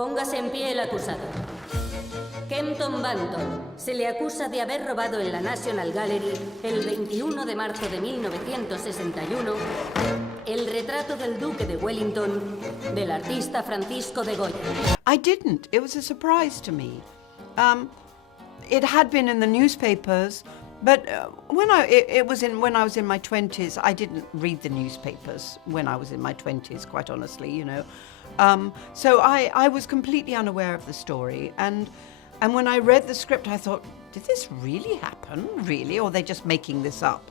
Póngase en pie el acusado. Kenton Banton se le acusa de haber robado en la National Gallery el 21 de marzo de 1961 el retrato del Duque de Wellington del artista Francisco de Goya. I didn't. It was a surprise to me. It had been in the newspapers, but when I was in my 20s, I didn't read the newspapers when I was in my 20s, quite honestly, you know. So I was completely unaware of the story, and when I read the script, I thought, did this really happen? Really? Or are they just making this up?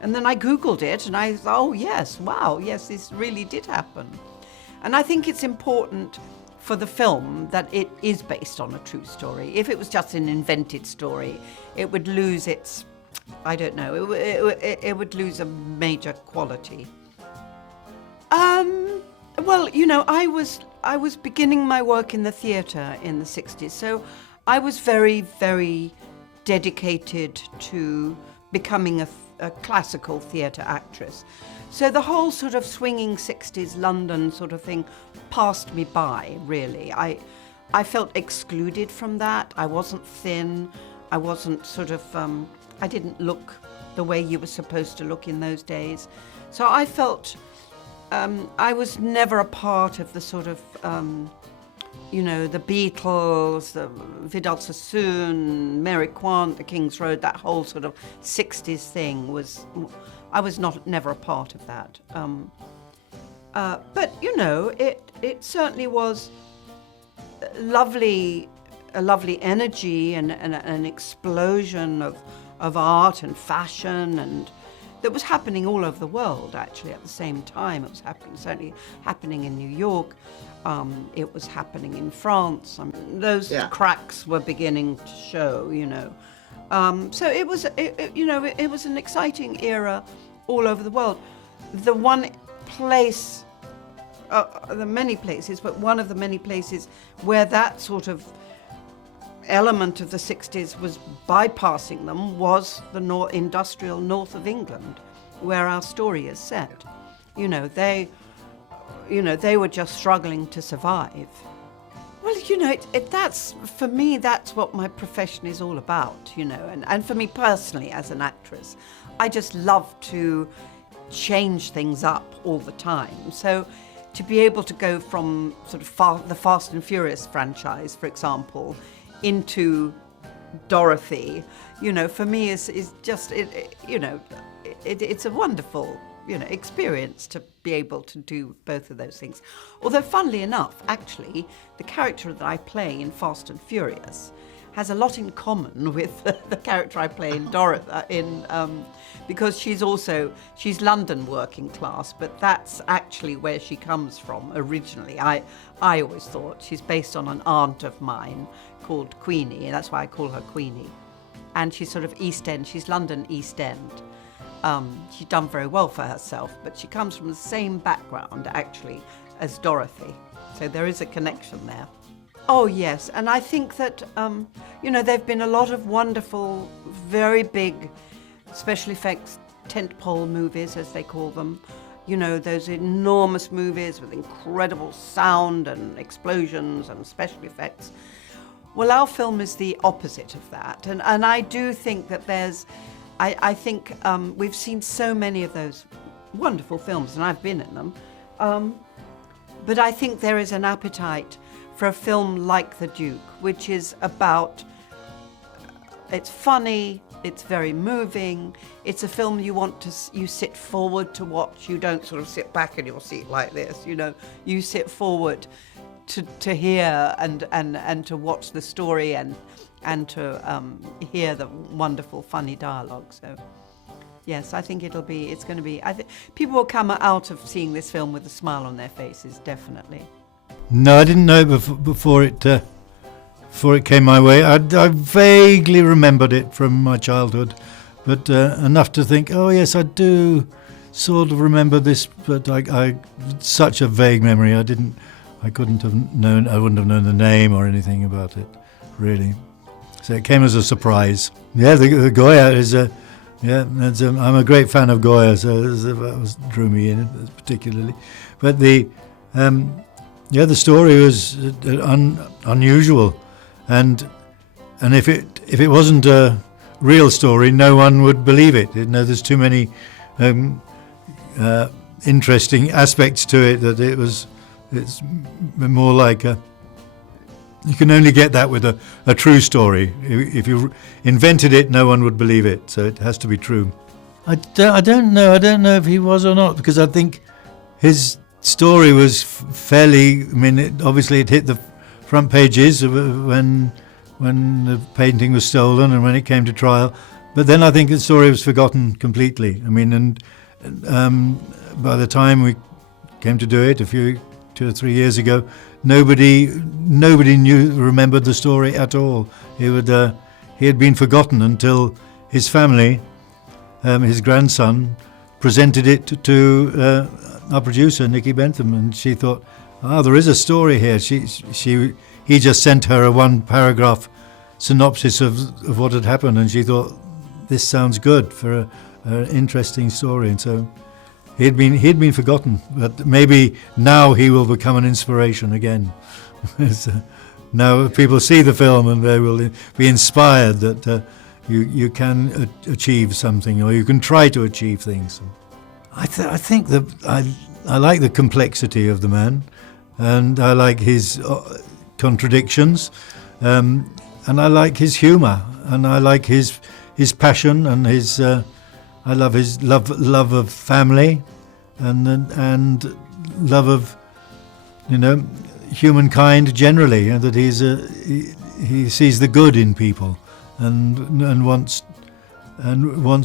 And then I Googled it, and I thought, oh yes, wow, yes, this really did happen. And I think it's important for the film that it is based on a true story. If it was just an invented story, it would lose its, I don't know, it would lose a major quality. Well, you know, I was beginning my work in the theatre in the 60s, so I was very, very dedicated to becoming a classical theatre actress. So the whole sort of swinging 60s London sort of thing passed me by, really. I felt excluded from that. I wasn't thin. I wasn't sort of, I didn't look the way you were supposed to look in those days. So I felt I was never a part of the sort of, you know, the Beatles, the Vidal Sassoon, Mary Quant, the King's Road, that whole sort of 60s thing I was never a part of that. But, you know, it certainly was a lovely energy and an explosion of art and fashion and that was happening all over the world, actually, at the same time. It was certainly happening in New York. It was happening in France. Those cracks were beginning to show, you know. So it was an exciting era all over the world. The one place, the many places, but one of the many places where that sort of element of the 60s was bypassing them was the industrial north of England, where our story is set. You know, they were just struggling to survive. Well, you know, that's, for me, that's what my profession is all about, you know, and for me personally as an actress, I just love to change things up all the time. So to be able to go from sort of the Fast and Furious franchise, for example, into Dorothy, you know, for me is just, it's a wonderful, you know, experience to be able to do both of those things. Although, funnily enough, actually, the character that I play in Fast and Furious has a lot in common with the character I play in Dorothy, because she's London working class, but that's actually where she comes from originally. I always thought she's based on an aunt of mine called Queenie, and that's why I call her Queenie. And she's sort of East End, she's London East End. She's done very well for herself, but she comes from the same background, actually, as Dorothy. So there is a connection there. Oh, yes, and I think that, you know, there have been a lot of wonderful, very big special effects tentpole movies, as they call them. You know, those enormous movies with incredible sound and explosions and special effects. Well, our film is the opposite of that, and I do think that I think we've seen so many of those wonderful films, and I've been in them, but I think there is an appetite for a film like The Duque, which is about, it's funny, it's very moving, it's a film you sit forward to watch, you don't sort of sit back in your seat like this, you know, you sit forward to hear and to watch the story and to hear the wonderful, funny dialogue. So, yes, I think it's going to be. I think people will come out of seeing this film with a smile on their faces, definitely. No, I didn't know before it came my way. I vaguely remembered it from my childhood, but enough to think, oh yes, I do sort of remember this, but I such a vague memory. I couldn't have known. I wouldn't have known the name or anything about it, really. So it came as a surprise. Yeah, the Goya is I'm a great fan of Goya, so that drew me in particularly. But Yeah, the story was unusual, and if it wasn't a real story, no one would believe it. You know, there's too many interesting aspects to it that it's more like you can only get that with a true story. If you invented it, no one would believe it. So it has to be true. I don't know. I don't know if he was or not, because I think his story was fairly. I mean, obviously it hit the front pages when the painting was stolen and when it came to trial. But then I think the story was forgotten completely. I mean, and by the time we came to do it 2 or 3 years ago, nobody remembered the story at all. He had been forgotten until his family, his grandson, presented it to our producer, Nikki Bentham, and she thought, there is a story here. He just sent her a 1-paragraph synopsis of what had happened, and she thought, this sounds good for an interesting story. And so he'd been forgotten, but maybe now he will become an inspiration again. Now people see the film and they will be inspired that you can achieve something, or you can try to achieve things. I think that I like the complexity of the man, and I like his contradictions, and I like his humour, and I like his passion, and I love his love of family, and love of humankind generally, and that he sees the good in people, and wants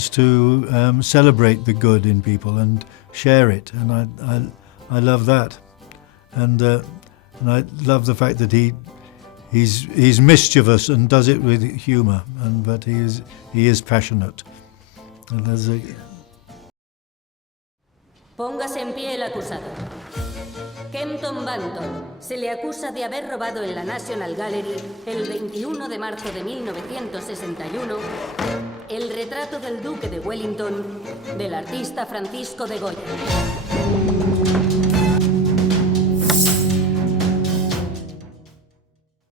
to celebrate the good in people and share it, and I love that, and I love the fact that he's mischievous and does it with humour, but he is passionate. And Póngase en pie el acusado. Kenton Banton se le acusa de haber robado en la National Gallery el 21 de marzo de 1961 el retrato del Duque de Wellington del artista Francisco de Goya.